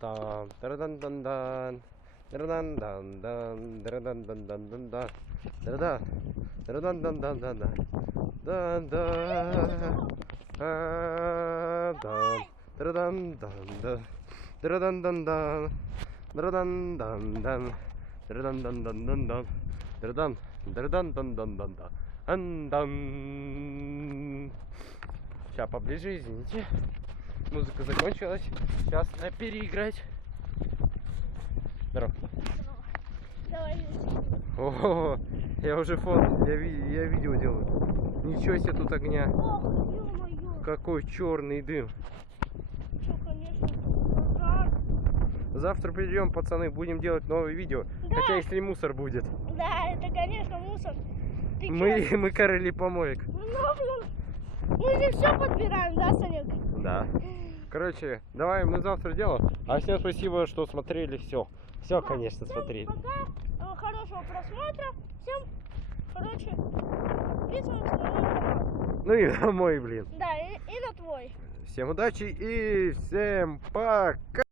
Там, тарадан-дан-дан, тарадан-дан-дан, тарадан-дан-дан-дан-дан, тарада, тарадан-дан-дан-дан-дан, дан-дан, а-дан, тарадан-дан-дан, тарадан-дан-дан, тарадан-дан-дан, тарадан-дан-дан-дан-дан, тарадан, тарадан-дан-дан-дан-дан, ан-дан. Сейчас поближе, извините. Музыка закончилась. Сейчас надо переиграть. Здорово. Давай. О, я уже фото, я видео делаю. Ничего себе тут огня. Ох, ё-моё. Какой черный дым. Чё, конечно, пожар. Завтра придем, пацаны, будем делать новое видео. Да. Хотя если и мусор будет. Да, это, конечно, мусор. Ты чё? Мы короли помоек. Ну, блин, мы же все подбираем, да, Санек? Да. Короче, давай мы завтра делаем. А всем спасибо, что смотрели все. Все, конечно, Всем смотрели. пока, хорошего просмотра. Всем, короче, и с вами снова. Ну и домой, блин. Да, и на твой. Всем удачи и всем пока.